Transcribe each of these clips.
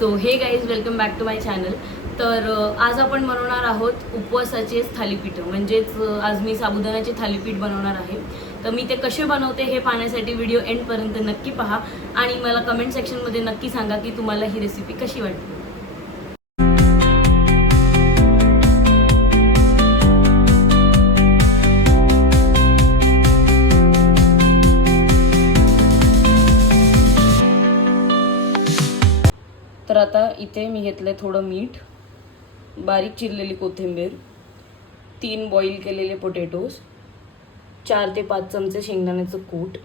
So hey guys welcome back to my channel. तर आज आपण बनवणार आहोत उपवासाचे थालीपीठ, म्हणजेच आज मी साबुदाण्याचे थालीपीठ बनवणार आहे. तर मी ते कसे बनवते हे पाहण्यासाठी व्हिडिओ एंडपर्यंत नक्की पहा आणि मला कमेंट सेक्शनमध्ये नक्की सांगा की तुम्हाला ही रेसिपी कशी वाटते. तर आता इथे मी घेतलं थोडं मीठ, बारीक चिरलेली कोथिंबीर, 3 बॉईल केलेले पोटॅटोज, 4 ते 5 चमचे शेंगदाण्याचं कूट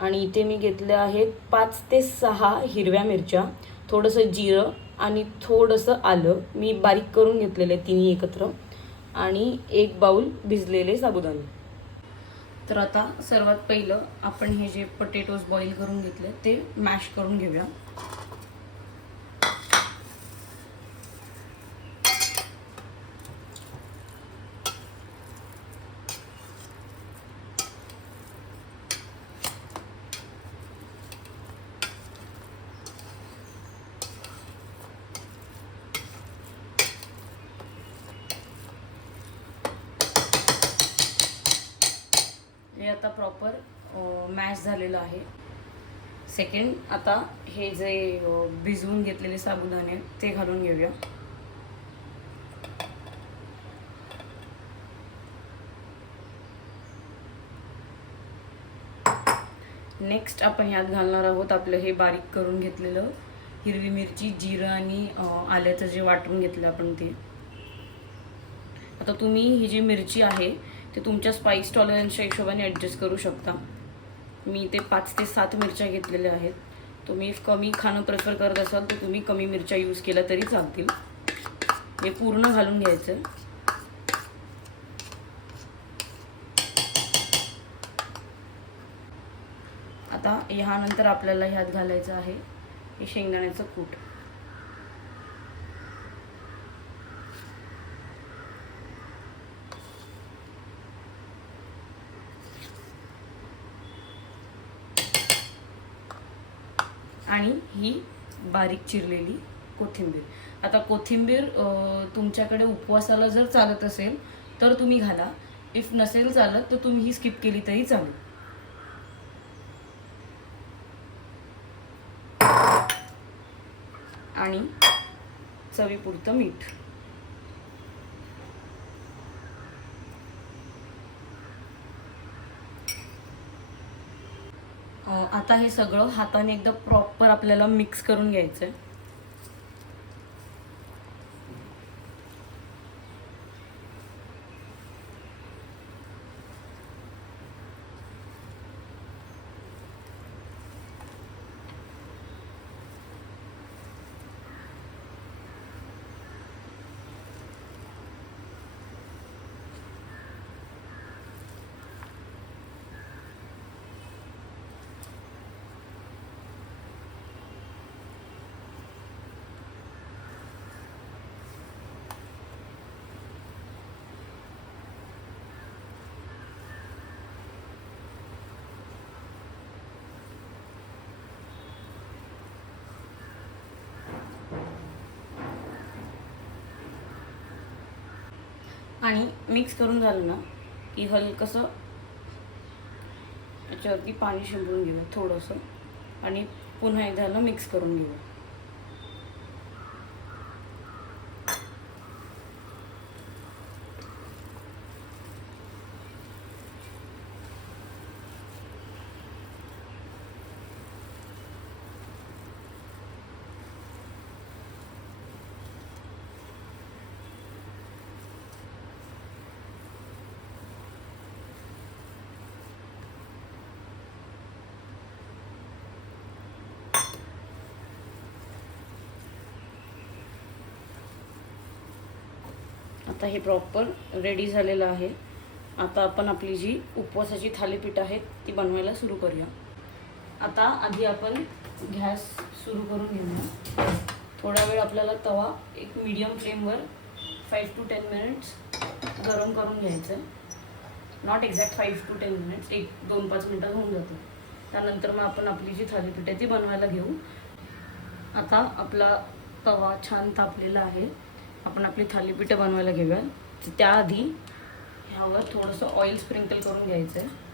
आणि इथे मी घेतले आहेत 5 ते 6 हिरव्या मिरच्या, थोडंसं जिरं आणि थोडंसं आलं मी बारीक करून घेतलेले तिन्ही एकत्र आणि 1 बाउल भिजलेले साबुदाणे. तर आता सर्वात पहिलं आपण हे जे पोटॅटोज बॉईल करून घेतले ते मॅश करून घेऊया. हे आता प्रॉपर मॅश झालेलं आहे. सेकंड, आता हे जे भिजवून घेतलेले साबुदाणे ते घालून घेऊया. नेक्स्ट आपण यात घालणार आहोत आपलं हे बारीक करून घेतलेलं हिरवी मिरची, जिरं आणि आल्याचं जे वाटून घेतलं आपण ते. आता तुम्ही ही जी मिरची आहे ते तुमच्या स्पाइस टॉलरन्सच्या हिशोबाने ॲडजस्ट करू शकता. मी ते 5 ते 7 मिरच्या घेतलेल्या आहेत. तुम्ही कमी खाणं प्रेफर करत असाल तर तुम्ही कमी मिरच्या यूज केल्या तरी चालतील. हे पूर्ण घालून घ्यायचं. आता ह्यानंतर आपल्याला ह्यात घालायचं आहे हे शेंगदाण्याचं कूट. आणि ही बारीक चिरलेली कोथिंबीर. आता कोथिंबीर तुमच्याकडे उपवासाला जर चालत असेल तर तुम्ही घाला, इफ नसेल चालत तर तुम्ही ही स्किप केली तरी चालेल. आणि चवीपुरतं मीठ. आता हे सगळं हाताने एकदम प्रॉपर आपल्याला मिक्स करून घ्यायचं आहे. आणि मिक्स करून झालं ना की हलकंसं याच्यावरती पाणी शिंपडून घेऊया थोडंसं आणि पुन्हा एकदा मिक्स करून घेऊया. आता हे प्रॉपर रेडी झालेलं आहे. आता आपण आपली जी उपवासाची थालीपीठ आहेत ती बनवायला सुरू करूया. आता आधी आपण गॅस सुरू करून घेऊया. थोडा वेळ आपल्याला तवा एक मीडियम फ्लेमवर 5 to 10 मिनिट्स गरम करून घ्यायचं. नॉट एक्झॅक्ट 5 to 10 मिनिट्स, 1-2-5 मिनटात होऊन जातं. त्यानंतर मग आपण आपली जी थालीपीठ आहे ती बनवायला घेऊ. आता आपला तवा छान तापलेला आहे. आपण आपली थालीपीठं बनवायला घेऊया. त्याआधी ह्यावर थोडंसं ऑइल स्प्रिंकल करून घ्यायचं आहे.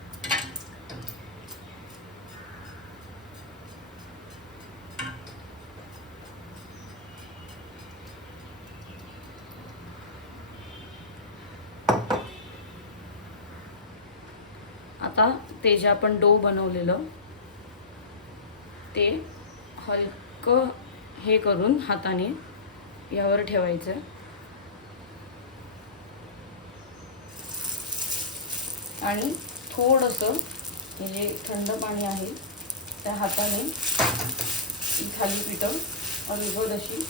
आता ते जे आपण डो बनवलेलं ते हलकं हे करून हाताने यावर ठेवायचं आणि थोडंसं हे जे थंड पाणी आहे त्या हाताने ही थालीपीठं अलगद अशी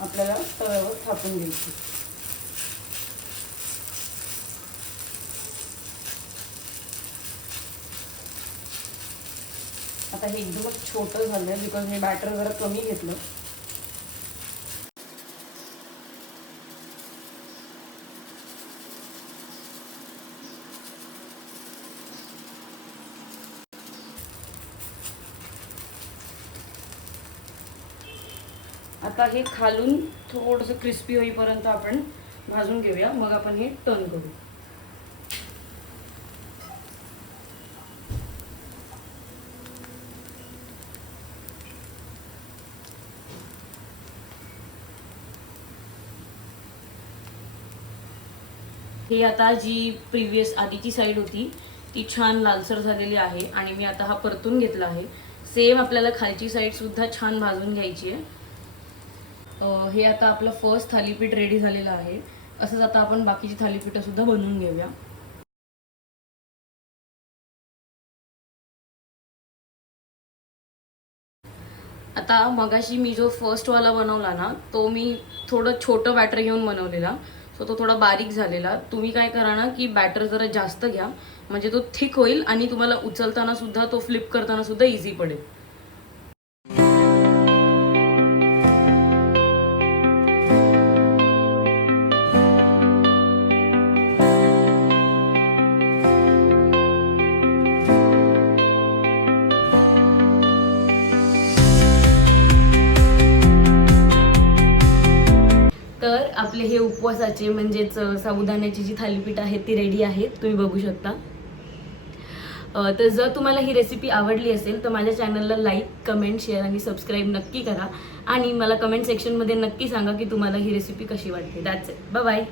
आपल्याला तव्यावर थापून द्यायची. आता हे एकदमच छोटं झालं आहे बिकॉज मी बॅटर जरा कमी घेतलं. आता हे खालून थोडंसं क्रिस्पी होईपर्यंत आपण भाजून घेऊया, मग आपण हे टर्न करू. हे आता जी प्रिव्हियस आधीची साईड होती ती छान लालसर झालेली आहे आणि मी आता हा परतून घेतला आहे. सेम आपल्याला खालची साईड सुद्धा छान भाजून घ्यायची आहे. हे आता आपलं फर्स्ट थालीपीठ रेडी झालेलं आहे. असंच आता आपण बाकीची थालीपीठं सुद्धा बनवून घेऊया. आता मगाशी मी जो फर्स्ट वाला बनवला ना तो मी थोडं छोटं बॅटर घेऊन बनवलेला, सो तो थोडा बारीक झालेला. तुम्ही काय करा ना की बॅटर जरा जास्त घ्या म्हणजे तो थिक होईल आणि तुम्हाला उचलताना सुद्धा तो फ्लिप करताना सुद्धा इझी पडेल. तर आपले हे उपवासाचे म्हणजेच साबुदाण्याची जी थालीपीठ आहेत ती रेडी आहेत, तुम्ही बघू शकता. तर जर तुम्हाला ही रेसिपी आवडली असेल तर माझ्या चॅनलला लाईक, कमेंट, शेअर आणि सबस्क्राईब नक्की करा आणि मला कमेंट सेक्शनमध्ये नक्की सांगा की तुम्हाला ही रेसिपी कशी वाटते. That's it. Bye bye.